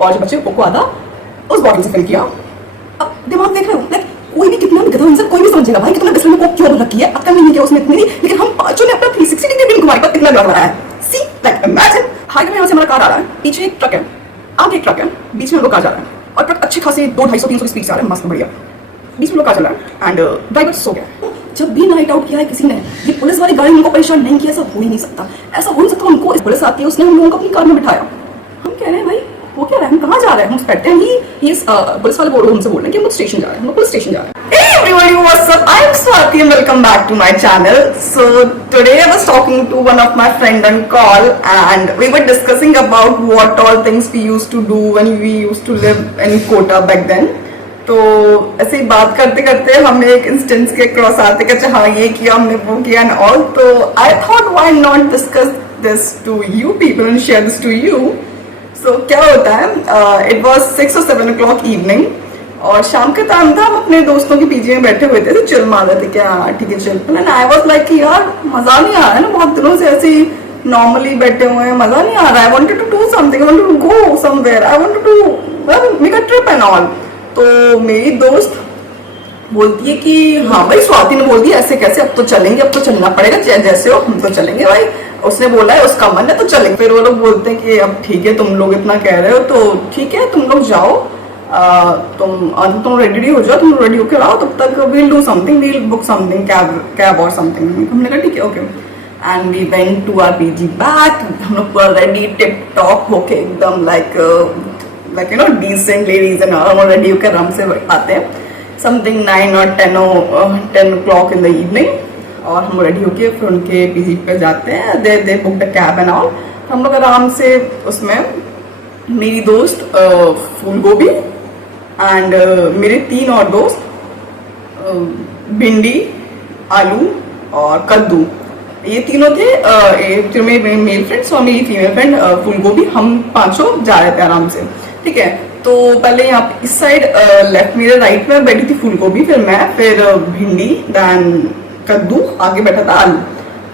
और जो बच्चे को आधा उस बॉटल से फिल किया। अब दिमाग देख रहे हो, लाइक कोई भी कितना भी गधा इंसान कोई भी समझेगा भाई कि तुमने बिस्तर में कोक क्यों रखी है, अक्ल नहीं किया उसमें इतनी, लेकिन हम पांचों ने अपना 360 डिग्री भी घुमाने पर इतना लग रहा है। सी लाइक इमेजिन हाईवे में यहाँ से हमारा कार आ रहा है, पीछे एक ट्रक है, आगे एक ट्रक है, बीच में हम लोग कार जा रहा है और ट्रक अच्छे खासे 200-250-300 स्पीड से आ रहा है, मस्त बढ़िया। बीच में लोग कार चल रहा है एंड ड्राइवर सो गया। जब भी नाइट आउट किया है किसी ने, ये पुलिस वाली गाड़ी उनको परेशान नहीं किया, ऐसा हो ही नहीं सकता। ऐसा हो नहीं सकता उनको पुलिस आती है, उसने हम लोगों को अपनी कार में बिठाया। हम कह रहे हैं भाई वो क्या रहा है, हम कहाँ जा रहे हैं, हम कहते हैं ये पुलिस वाले बोल हमसे बोल रहे हैं कि हम लोग स्टेशन जा रहे हैं, हम लोग पुलिस स्टेशन जा रहे हैं। Hey everybody, what's up? I am Swati and welcome back to my channel. So today I was talking to one of my friend on call and we were discussing about what all things we used to do when we used to live in Kota back then. तो ऐसे ही बात करते करते हमें एक instance के cross आते कि अच्छा हाँ ये किया हमने वो किया एंड ऑल, तो I thought why not discuss this to you people and share this to you. So क्या होता है, it was 6 or 7 o'clock evening और शाम के टाइम था, हम अपने दोस्तों के पीजी में बैठे हुए थे तो चिल मार रहे थे कि हाँ ठीक है chill. And I was like कि यार मजा नहीं आ रहा है ना, बहुत दिनों से ऐसे ही नॉर्मली बैठे हुए हैं, मजा नहीं आ रहा है। I wanted to do something, I wanted to go somewhere, I wanted to make a trip and all. तो मेरी दोस्त बोलती है कि हाँ भाई स्वाति ने बोल दिया ऐसे कैसे, अब तो चलेंगे, अब तो चलना पड़ेगा, जैसे हो हम तो चलेंगे भाई, उसने बोला है उसका मन है तो चलेंगे। फिर वो लोग बोलते हैं कि अब ठीक है तुम लोग इतना कह रहे हो तो ठीक है तुम लोग जाओ, तुम रेडी हो जाओ, तुम रेडी होकर आओ, तब तक we'll do something, we'll book something cab और समथिंग। हमने कहा ठीक है okay and we went to our PG back. हम लोग पूरा रेडी टिप टॉप होके एकदम like you know decent ladies and हम रेडी होकर आराम से आते हैं something 9 or 10 o'clock in the evening और हम रेडी होके फिर उनके पीजी पे जाते हैं। They book the cab and all. हम लोग आराम से उसमें मेरी दोस्त फूल गोभी एंड मेरे 3 और दोस्त भिंडी, आलू और कद्दू, ये तीनों थे मेरे मेल फ्रेंड्स और मेरी फीमेल फ्रेंड फूल गोभी। हम पांचों जा रहे थे आराम से, ठीक है। तो पहले यहाँ पे इस साइड लेफ्ट मेरे राइट में बैठी थी फूल गोभी, फिर मैं, फिर भिंडी, देन कद्दू, आगे बैठा था आलू।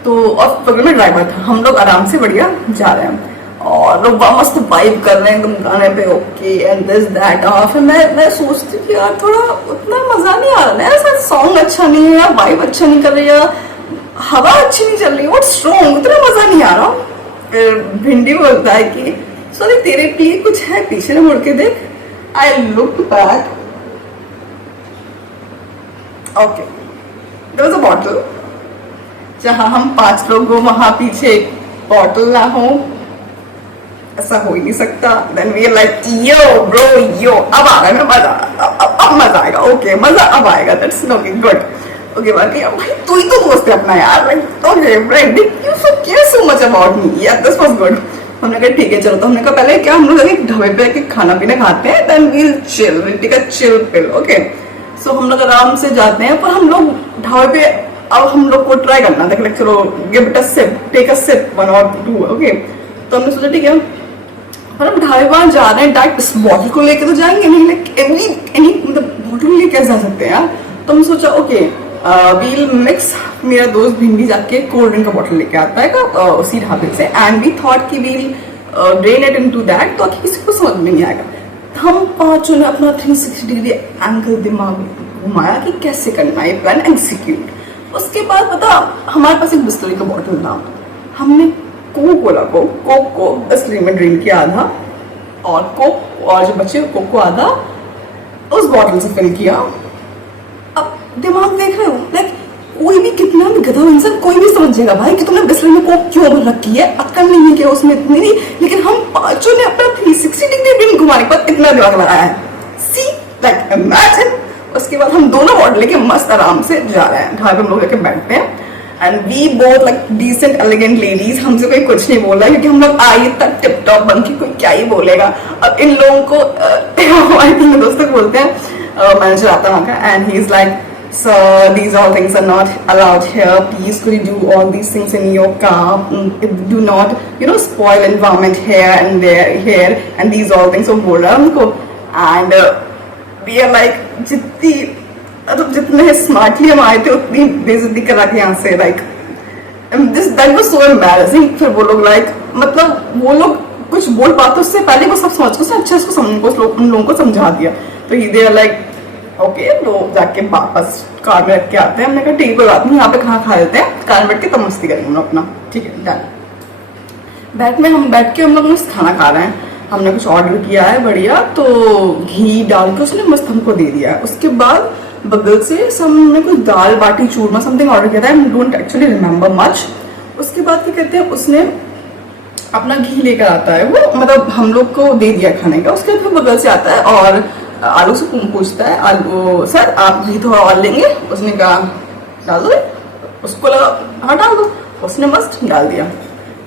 तो और बगल में ड्राइवर था। हम लोग आराम से बढ़िया जा रहे हैं और लोग मस्त वाइब कर रहे हैं एकदम गाने पे, ओके एंड दिस दैट। और फिर मैं सोचती थी यार थोड़ा उतना मजा नहीं आ रहा है, ऐसा सॉन्ग अच्छा नहीं है, वाइब अच्छा नहीं कर रही है, हवा अच्छी नहीं चल रही, व्हाट्स रॉन्ग, उतना मजा नहीं आ रहा। फिर भिंडी बोलता है कि सॉरी तेरे लिए कुछ है, पीछे ने मुड़ के देख। I look back, okay there was a bottle, जहां हम 5 लोग हो वहां पीछे एक बॉटल ना हो, ऐसा हो ही नहीं सकता। Then we are like yo bro yo, अब आ रहा है मजा, अब मजा आएगा, ओके मजा अब आएगा, दैट्स ओके गुड ओके। बाकी भाई तू ही तो दोस्त है अपना यार, okay friend you so care so much about me, या दिस वाज गुड। हमने कहा ठीक है चलो। तो हमने कहा पहले क्या हम लोग एक ढाबे पे आके खाना पीना खाते हैं, then we'll chill, we'll take a chill pill, okay. So हम लोग आराम से जाते हैं, पर हम लोग ढाबे पे अब हम लोग को ट्राई करना था, चलो give it a sip, take a sip 1 or 2, okay. तो हमने सोचा ठीक है, पर हम ढाबे वहां जा रहे हैं, डायरेक्ट इस बॉटल को लेके तो जाएंगे नहीं, लाइक एनी मतलब बॉटल लेके जा सकते हैं यार। तो हमने सोचा ओके वील मिक्स, मेरा दोस्त भिंडी जाके कोल्ड ड्रिंक का बॉटल लेके आता है उसी ढाबे से, एंड वी थॉट कि we'll drain it into that, तो किसी को समझ में नहीं आएगा। हम पांचों ने अपना 360 डिग्री एंगल दिमाग में घुमाया कि कैसे करना है प्लान एग्जीक्यूट। उसके बाद पता हमारे पास एक बिस्लरी का बॉटल था, हमने कोक को बिस्लरी में ड्रिंक किया आधा, और कोक और जो बचे कोक को आधा उस बॉटल से फिल किया। अब दिमाग देख रहे हो, लाइक कोई भी कितना भी गधा इंसान कोई भी समझेगा भाई कि तुमने बिस्लरी में कोक क्यों भर रखी है, अक्ल नहीं है कि उसमें इतनी नहीं, लेकिन हम पांचों ने अपना 360 डिग्री घुमाने पर इतना दिमाग लगाया है। सी लाइक इमेजिन। उसके बाद हम दोनों बॉटल लेके मस्त आराम से जा रहे हैं, ढाबे हम लोग लेके बैठते हैं and we both like decent elegant ladies, हमसे कोई कुछ नहीं बोला क्योंकि हम लोग आई तक टिप टॉप बन के, कोई क्या ही बोलेगा। अब इन लोगों को आई थिंक दोस्त तक बोलते हैं, मैनेजर आता है वहाँ का and he is like so these all things are not allowed here, please could you do all these things in your car, do not you know spoil environment here and there here and these all things। so बोल रहा है उनको and we are like जितने smartly हम आए थे उतनी बेइज्जती करा के यहाँ से, like this that was so embarrassing। फिर वो लोग like मतलब वो लोग कुछ बोल पाते उससे पहले वो सब समझ को अच्छे से उन लोगों को समझा दिया। तो दे आर लाइक ओके, वो जाके वापस कार में रख के आते हैं। हमने कहा ठीक कोई बात नहीं, यहाँ पे कहाँ खा लेते हैं, कार में बैठ के तब मस्ती करेंगे हम लोग अपना, ठीक है डन। बैठ के हम लोग खाना खा रहे हैं। हमने कुछ ऑर्डर किया है बढ़िया, तो घी डाल के उसने मस्त हमको दे दिया है। उसके बाद बगल से हमने कुछ दाल बाटी चूरमा समथिंग ऑर्डर किया था, I don't actually remember much. उसके बाद क्या कहते हैं, उसने अपना घी लेकर आता है वो, मतलब हम लोग को दे दिया खाने का। उसके बाद बगल से आता है और आलू से पूछता है, आलू सर आप घी थोड़ा और लेंगे? उसने कहा डाल दो। उसको लगा हाँ डाल दो, उसने मस्त डाल दिया।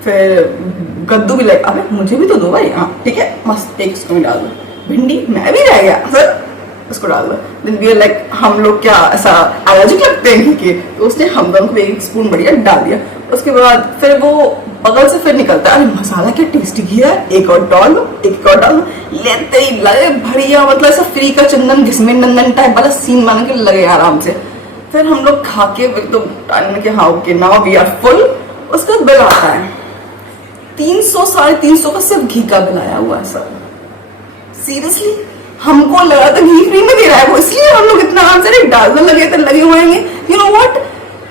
फिर कद्दू भी लगा, अबे मुझे भी तो दो भाई, हाँ ठीक है मस्त, एक उसको भी डाल दो। भिंडी मैं भी रह गया सर, उसको डाल दो। देन वी आर लाइक हम लोग क्या ऐसा एलर्जिक लगते हैं कि, तो उसने हम दोनों को एक स्पून बढ़िया डाल दिया। उसके बाद फिर वो बगल से फिर निकलता है, अरे मसाला क्या टेस्टी घी है, एक और डाल दो, एक और डाल दो। लेते ही लगे बढ़िया, मतलब ऐसा फ्री का चंदन घिसमें नंदन टाइप वाला सीन बन के लगे आराम से। फिर हम लोग खा के एकदम कि हाँ okay now we are full. उसके बाद बिल आता है 300 350 का, सिर्फ घी का बिल आया हुआ है सर। सीरियसली हमको लगा था घी फ्री में दे रहा है वो, इसलिए हम लोग इतना आंसर डालने लगे हुए हैं। यू नो व्हाट,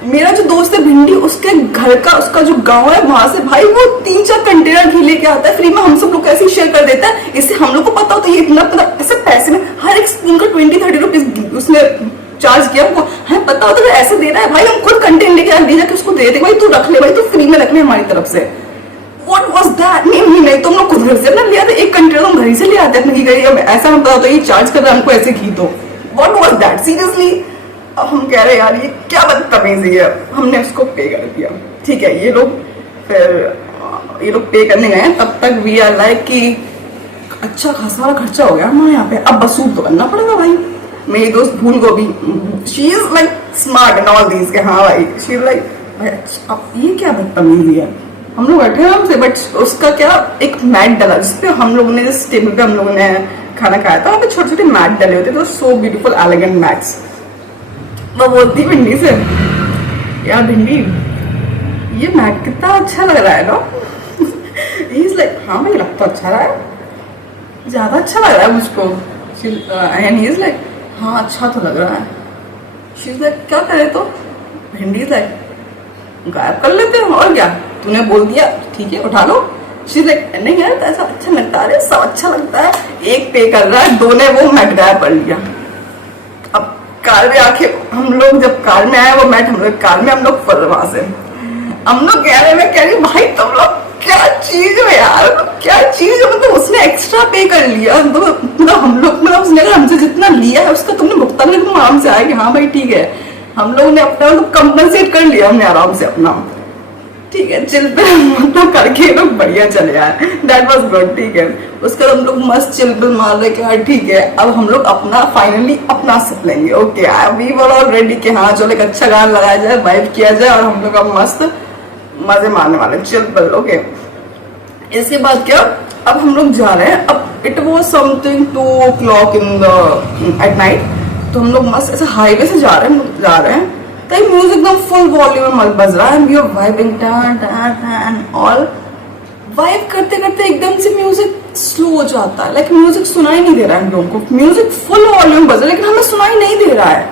मेरा जो दोस्त है भिंडी, उसके घर का उसका जो गांव है वहां से भाई वो 3-4 कंटेनर घी लेके आता है फ्री में, हम सब लोग ऐसे शेयर कर देता है। इससे हम लोग को पता होता है ये इतना ऐसे पैसे में हर एक स्पून का 20-30 रुपीज उसने चार्ज किया हमको, हमें पता होता है ऐसे दे रहा है भाई। हम खुद कंटेनर लेके आ जाके उसको दे दे, भाई तू रख ले, भाई तू फ्री में रख ले हमारी तरफ से। What was that? नहीं तुम लोग खुद घर से ना ले आते, एक कंटेनर तुम घर ही से ले आते अपने घी, अब ऐसा हम पता होता है ये चार्ज कर रहा है हमको ऐसे घी। तो What was that? Seriously? अब हम कह रहे हैं यार ये क्या बदतमीजी है। हमने उसको पे कर दिया, ठीक है। ये लोग पे करने गए, तब तक वी आर लाइक कि अच्छा खासा खर्चा हो गया हमारे यहाँ पे, अब वसूल तो करना पड़ेगा भाई। मेरी दोस्त भूल गोभी, she is like smart and all these के, हाँ भाई शी इज लाइक भाई अच्छा अब ये क्या बदतमीजी है। हम लोग बैठे हैं हमसे, बट उसका क्या एक मैट डाला जिसपे हम लोगों ने, जिस टेबल पे हम लोगों ने खाना खाया था वहाँ पे छोटे छोटे मैट डाले होते, तो सो ब्यूटीफुल एलिगेंट मैट्स। वो बोलती भिंडी से, यार भिंडी ये मैट कितना अच्छा लग रहा है ना। ही इज लाइक हाँ भाई लग तो अच्छा रहा है, ज्यादा अच्छा लग रहा है मुझको। एंड ही इज लाइक हाँ अच्छा तो लग रहा है। शी इज लाइक क्या करे, तो भिंडी इज लाइक गायब कर लेते हैं और क्या, तूने बोल दिया ठीक है उठा लो। शी इज लाइक नहीं यार ऐसा अच्छा लगता है, सब अच्छा लगता है। एक पे कर रहा है, दो ने वो मैट गायब कर लिया। अब कार में आके हम लोग जब कार में आए वो मैट हम लोग कार में हम लोग फर वहां से हम लोग कह रहे, मैं कह रही भाई तुम लोग क्या चीज है यार, क्या चीज है। मतलब उसने एक्स्ट्रा पे कर लिया, तो मतलब हम लोग मतलब उसने अगर हमसे जितना लिया है उसका तुमने भुगतान करके तुम आराम से आए कि हाँ भाई ठीक है। हम लोग ने अपना मतलब कंपनसेट कर लिया हमने आराम से अपना, ठीक है चिल पे मतलब करके लोग बढ़िया चले आए। दैट वाज गुड, ठीक है। उसके बाद हम लोग मस्त चिल पे मार रहे कि यार ठीक है अब हम लोग अपना फाइनली अपना सिप लेंगे। Okay we were all ready कि हाँ चलो एक अच्छा गाना लगाया जाए, वाइब किया जाए और हम लोग अब मस्त मजे मारने वाले चिल पर। ओके इसके बाद क्या, अब हम लोग जा रहे हैं। अब it was something 2 o'clock in the at night, तो हम लोग मस्त ऐसे हाईवे से जा रहे हैं तो म्यूजिक एकदम फुल वॉल्यूम में बज रहा है, we are vibing and all. Vibe करते करते एकदम से म्यूजिक स्लो हो जाता है, लाइक म्यूजिक सुनाई नहीं दे रहा है हम लोगों को। म्यूजिक फुल वॉल्यूम बज रहा है लेकिन हमें सुनाई नहीं दे रहा है,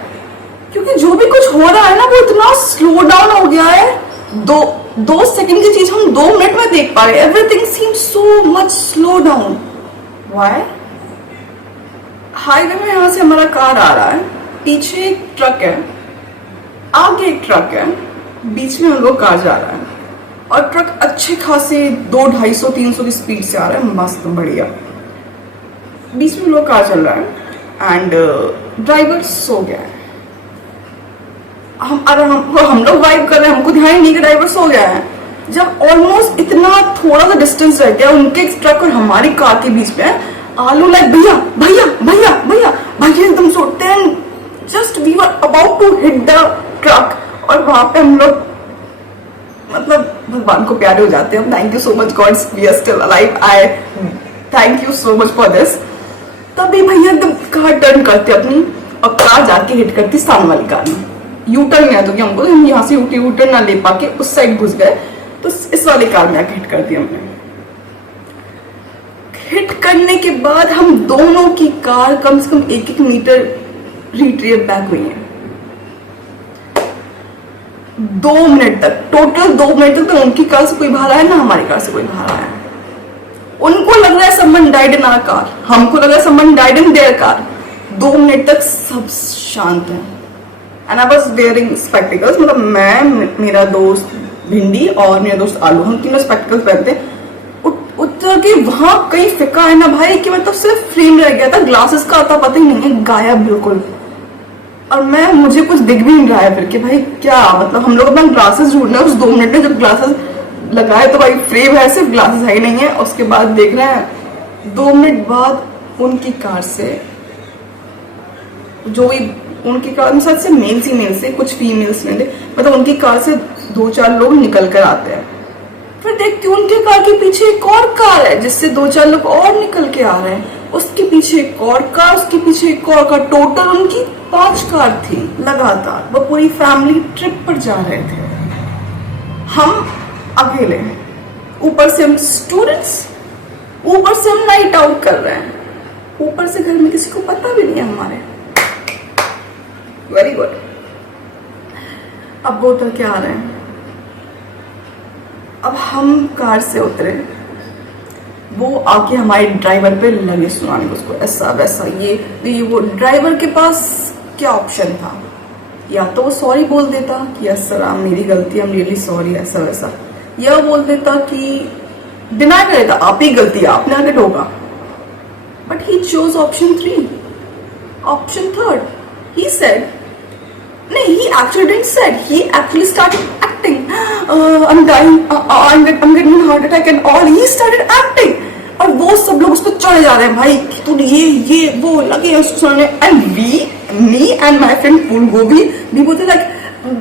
क्योंकि जो भी कुछ हो रहा है ना वो इतना स्लो डाउन हो गया है। दो सेकंड की चीज हम 2 मिनट में देख पा रहे हैं। Everything seems so much slow down. Why? Highway में यहाँ से हमारा कार आ रहा है, पीछे एक ट्रक है, आगे एक ट्रक है, बीच में हम लोग कार जा रहा है और ट्रक अच्छे खासे 200-250-300 की स्पीड से आ रहा है, मस्त बढ़िया। बीच में लोग कार चल रहा है एंड ड्राइवर सो गया है। हम लोग वाइब कर रहे हैं, हमको ध्यान ही नहीं कि ड्राइवर सो गया है। जब ऑलमोस्ट इतना थोड़ा सा डिस्टेंस रह गया उनके ट्रक और हमारी कार के बीच में, आलू लाइक भैया भैया भैया भैया भैया एकदम सोते हैं, just we were about to hit the truck. और वहां पे हम लोग मतलब भगवान को प्यारे हो जाते हैं। Thank you so much God we are still alive, I thank you so much for this. तभी भैया एकदम कार टर्न करते अपनी और कार जाके हिट करती सामने वाली कार में। यू टर्न नहीं आता हमको, हम यहाँ से यू टर्न ना ले पाके उस साइड घुस गए, तो इस वाली कार में आके हिट कर दी हमने। हिट करने के बाद हम दोनों की कार कम से कम 1-1 मीटर रिट्रीव बैक हुई है। 2 मिनट तक, टोटल 2 मिनट तक तो उनकी कार से कोई बाहर आया ना हमारी कार से कोई बाहर आया। उनको लग रहा है someone died in our car, हमको लग रहा है someone died in their car. 2 minute तक सब शांत है। And I was wearing spectacles, मतलब मैं, मेरा दोस्त भिंडी और मेरा दोस्त आलू, हम तीनों स्पेक्टिकल्स पहनते हैं। उतर के वहां कहीं फिका है ना भाई कि मतलब सिर्फ फ्रेम रह गया था, ग्लासेस का आता पता ही नहीं है, गायब बिल्कुल। और मुझे कुछ दिख भी नहीं रहा है फिर कि भाई क्या, मतलब हम लोग अपना ग्लासेस ढूंढ रहे हैं। उस 2 मिनट में जब ग्लासेस लगाए तो भाई फ्रेम है, सिर्फ ग्लासेस है ही नहीं है। उसके बाद देख रहे हैं 2 मिनट बाद उनकी कार से, जो भी उनकी कार में साथ से मेल से कुछ फीमेल्स में थे, मतलब उनकी कार से 2-4 लोग निकल कर आते हैं। फिर देखती हूँ उनके कार के पीछे एक और कार है जिससे 2-4 लोग और निकल के आ रहे हैं, उसके पीछे एक और कार, उसके पीछे एक और कार, टोटल उनकी 5 कार थी लगातार। वो पूरी फैमिली ट्रिप पर जा रहे थे, हम अकेले, ऊपर से हम स्टूडेंट्स, ऊपर से हम नाइट आउट कर रहे हैं, ऊपर से घर में किसी को पता भी नहीं है हमारे। Very good. अब वो उतर के आ रहे हैं, अब हम कार से उतरे, वो आके हमारे ड्राइवर पे लगे सुनाने उसको ऐसा वैसा ये वो। ड्राइवर के पास क्या ऑप्शन था, या तो वो सॉरी बोल देता कि यस सर मेरी गलती, आई एम रियली सॉरी, ऐसा वैसा, या बोल देता कि डिनाई कर देता आप ही गलती है, आपने आगे ठोका। But he chose option 3, option 3rd। He said, नहीं, he actually didn't said, he actually started acting. I'm dying, I'm getting a heart attack and all. He started acting. और वो सब लोग उस पर चढ़े जा रहे हैं भाई कि तू ये वो लगे हैं उसको सुनाने। And me and my friend फूल गोभी, we both are like,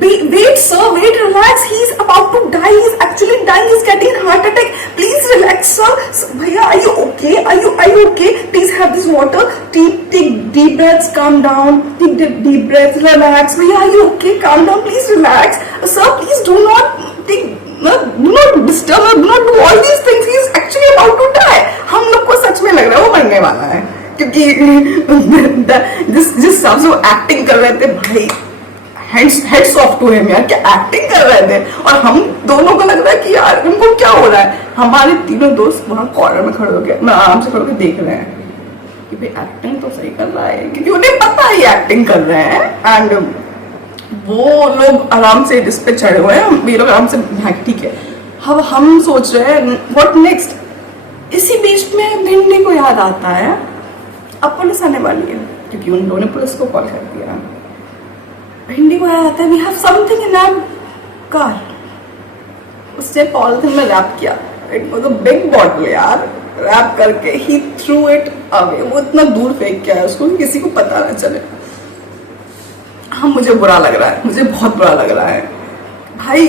wait sir, wait, relax, he's about to die, he's actually dying, he's getting a heart attack, please relax sir. Bhaiya, are you okay, are you okay, please have this water, take deep breaths, calm down, take deep breaths, relax. Bhaiya, are you okay, calm down, please relax sir, please do not disturb, do not do all these things, he's actually about to die. हम लोग को सच में लग रहा है वो मरने वाला है, क्योंकि जिस हिसाब से वो एक्टिंग कर रहे थे भाई, हेड्स ऑफ टू हिम यार, क्या एक्टिंग कर रहे थे। और हम दोनों को लग रहा है कि यार उनको क्या हो रहा है। हमारे तीनों दोस्त वहां कॉर्नर में खड़े हो गए, मैं आराम से खड़े होकर देख रहे हैं कि भाई एक्टिंग तो सही कर रहा है, क्योंकि उन्हें पता है एक्टिंग कर रहे हैं। एंड वो लोग आराम से जिस पे चढ़े हुए हैं, ये लोग आराम से, ठीक है। अब हम सोच रहे हैं व्हाट नेक्स्ट। इसी बीच में भिंडी को याद आता है अब पुलिस आने वाली है, क्योंकि उन लोगों ने पुलिस को कॉल कर दिया। भिंडी को याद आता है we have something in our car. उसने पॉलिथीन में रैप किया, it was a big bottle यार, रैप करके ही थ्रू इट अवे। वो इतना दूर फेंक के आया उसको कि किसी को पता ना चले। हाँ, मुझे बुरा लग रहा है, मुझे बहुत बुरा लग रहा है भाई।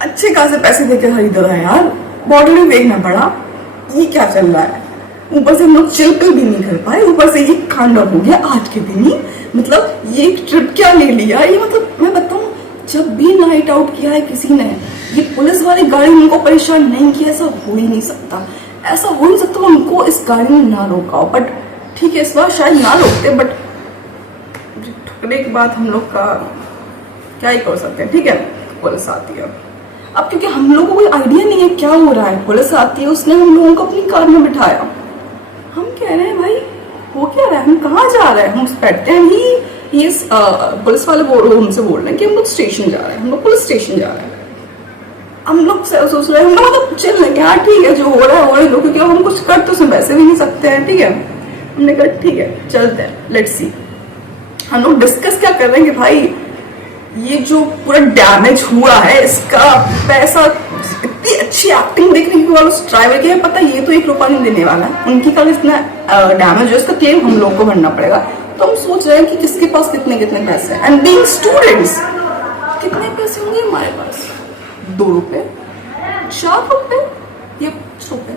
अच्छे खासे पैसे देकर खरीदा है यार, बॉटल में फेंकना पड़ा, ये क्या चल रहा है। ऊपर से हम लोग चिल भी नहीं कर पाए, ऊपर से ये कांड हो गया आज के दिन ही। मतलब ये ट्रिप क्या ले लिया ये, मतलब मैं बताऊं, जब भी नाइट आउट किया है किसी ने, ये पुलिस वाली गाड़ी में उनको परेशान नहीं किया, ऐसा हो ही नहीं सकता। ऐसा हो नहीं सकता उनको इस गाड़ी में ना रोका हो। बट ठीक है, इस बार शायद ना रोकते, बट ठुकने के बाद हम लोग का क्या ही कर सकते हैं। ठीक है, पुलिस आती है अब, क्योंकि हम लोगों को कोई आइडिया नहीं है क्या हो रहा है। पुलिस आती है, उसने हम लोगों को अपनी कार में बिठाया। हम कह रहे हैं भाई वो क्या रहा है, हम कहाँ जा रहे हैं। हम बैठते हैं, ही पुलिस वाले हमसे बोल रहे हैं कि हम लोग स्टेशन जा रहे हैं, हम लोग पुलिस स्टेशन जा रहे हैं। हम लोग सोच रहे हैं, हम लोग मतलब चल लेंगे, हाँ ठीक है, जो हो रहा है हो रहा है, क्योंकि हम कुछ कर तो उसमें वैसे भी नहीं सकते हैं। ठीक है, हमने कहा ठीक है चलते हैं, लेट्स सी। हम लोग डिस्कस क्या कर रहे हैं कि भाई ये जो पूरा डैमेज हुआ है, इसका पैसा, इतनी अच्छी एक्टिंग देखने के बाद उस ड्राइवर के पता ये तो 1 रुपया नहीं देने वाला है, उनकी कार इतना डैमेज है, इसका क्लेम हम लोग को भरना पड़ेगा। तो हम सोच रहे हैं कि किसके पास कितने पैसे हैं। एंड बीइंग स्टूडेंट्स, कितने पैसे होंगे हमारे पास? 2 रुपए, 4 रुपए या 5 रुपए।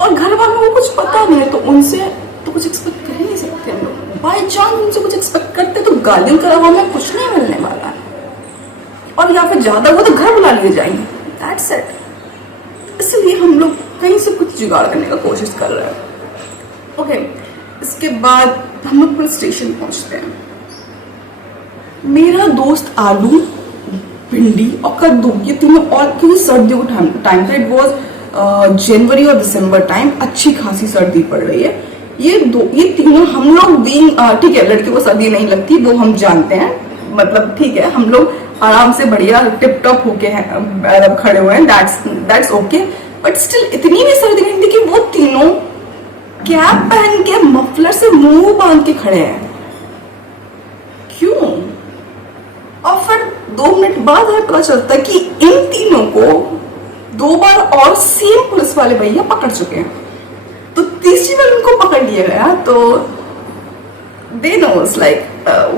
और घर वालों को कुछ पता नहीं है, तो उनसे तो कुछ एक्सपेक्ट कर ही नहीं सकते हम लोग। बाई चांस उनसे कुछ एक्सपेक्ट करते तो गालियों का रवा में कुछ नहीं मिलने वाला है, और या फिर ज्यादा वो तो घर बुला लिए जाएंगे, दैट्स इट। इसलिए हम लोग कहीं से कुछ कुछ जुगाड़ करने का कोशिश कर रहे हैं। ओके, इसके बाद हम लोग पुलिस स्टेशन पहुंचते हैं। मेरा दोस्त आलू, भिंडी और कद्दू, ये तीनों, और क्योंकि सर्दियों का टाइम था, इट वॉज जनवरी और दिसंबर टाइम, अच्छी खासी सर्दी पड़ रही है। ये तीनों हम लोग बीइंग, ठीक है लड़कियों को सर्दी नहीं लगती वो हम जानते हैं, मतलब ठीक है, हम लोग आराम से बढ़िया टिप टॉप होके हैं खड़े हुए हैं, दैट्स ओके, बट स्टिल इतनी भी सर्दी नहीं थी कि वो तीनों कैप पहन के मफलर से मुंह बांध के खड़े हैं। क्यों? और फिर 2 मिनट बाद हमें पता चलता है कि इन तीनों को 2 बार और सेम पुलिस वाले भैया पकड़ चुके हैं। तो तीसरी बार उनको पकड़ लिया गया, तो they knows like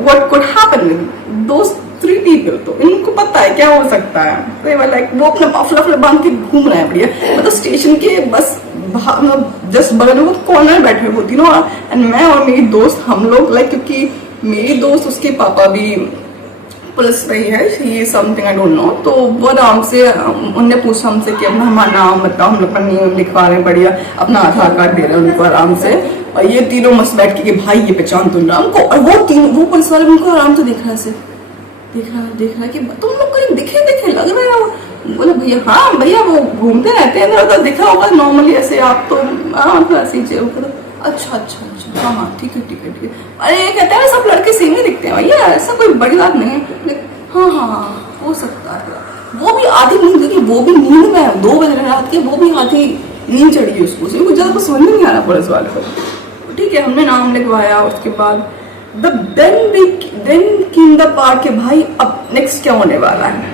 what could happen with those 3 people। तो इनको पता है क्या हो सकता है। तो लाइक वो अपना मफलर बांध के घूम रहे हैं बढ़िया, मतलब स्टेशन के बस जस्ट बगल में वो कॉर्नर बैठे हुए तीनों, एंड मैं और मेरी दोस्त हम लोग लाइक, क्योंकि मेरी दोस्त उसके पापा भी पुलिस में ही है, ही समथिंग आई डोंट नो, तो वो आराम से उनने पूछा हमसे कि अपना हमारा नाम बताओ, हम लोग अपना नेम लिखवा रहे हैं बढ़िया, अपना आधार कार्ड दे रहे हैं उनको आराम से, और ये तीनों मस्त बैठ के कि भाई ये पहचान तुम ना हमको, और वो पुलिस वाले उनको आराम से देख रहा है, ऐसे देख रहा है कि तुम लोग कहीं दिखे लग रहे हो। बोले भैया हाँ भैया वो घूमते रहते हैं इधर उधर, दिखा होगा नॉर्मली ऐसे, आप तो तो ऐसे ही। अच्छा, हाँ ठीक है। अरे ये कहते हैं सब लड़के सेम ही दिखते हैं भैया, ऐसा कोई बड़ी बात नहीं है। हाँ हो सकता है। वो भी आधी नींद, की वो भी नींद में 2 बज रहे रात के, वो भी आधी नींद चढ़ी है उसको, कुछ ज्यादा समझ नहीं आ रहा पुलिस वाले को। ठीक है, हमने नाम लिखवाया, उसके बाद देन किन द पार्ट के भाई अब नेक्स्ट क्या होने वाला है।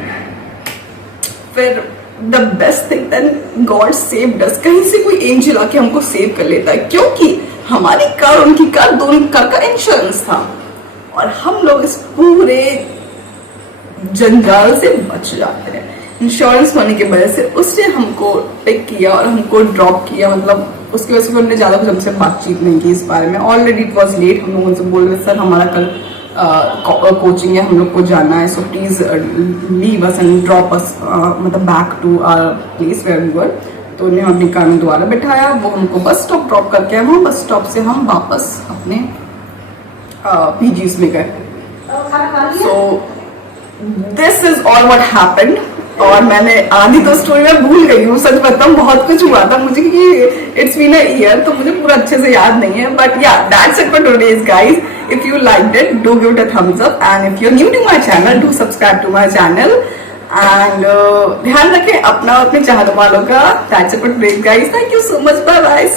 फिर the best thing then God saved us, कहीं से कोई एंजल आके हमको सेव कर लेता है, क्योंकि हमारी कार उनकी कार दोनों कार का इंश्योरेंस था, और हम लोग इस पूरे जंजाल से बच जाते हैं। इंश्योरेंस होने की वजह से उसने हमको पिक किया और हमको ड्रॉप किया, मतलब उसकी वजह से उन्होंने ज्यादा कुछ हमसे बातचीत नहीं की इस बारे में। ऑलरेडी इट वॉज लेट, हम लोग उनसे बोल रहे सर हमारा कल कोचिंग है, हम लोग को जाना है, so please leave us and drop us, मतलब back to our place where we were. तो उन्हें अपनी कार में दोबारा बैठाया, वो हमको बस स्टॉप ड्रॉप करके आए, वहाँ बस स्टॉप से हम वापस अपने पीजीज में गए। So this is all what happened. और मैंने आधी तो स्टोरी में भूल गई हूँ, सच बताऊं बहुत कुछ हुआ था मुझे, क्योंकि इट्स बीन अ ईयर, तो मुझे पूरा अच्छे से याद नहीं है। But yeah that's it for today's guys. If you liked it do give it a thumbs up, and if you are new to my channel do subscribe to my channel, एंड ध्यान रखें अपना, अपने चाहने वालों का। That's it for today's guys, thank you so much, bye bye.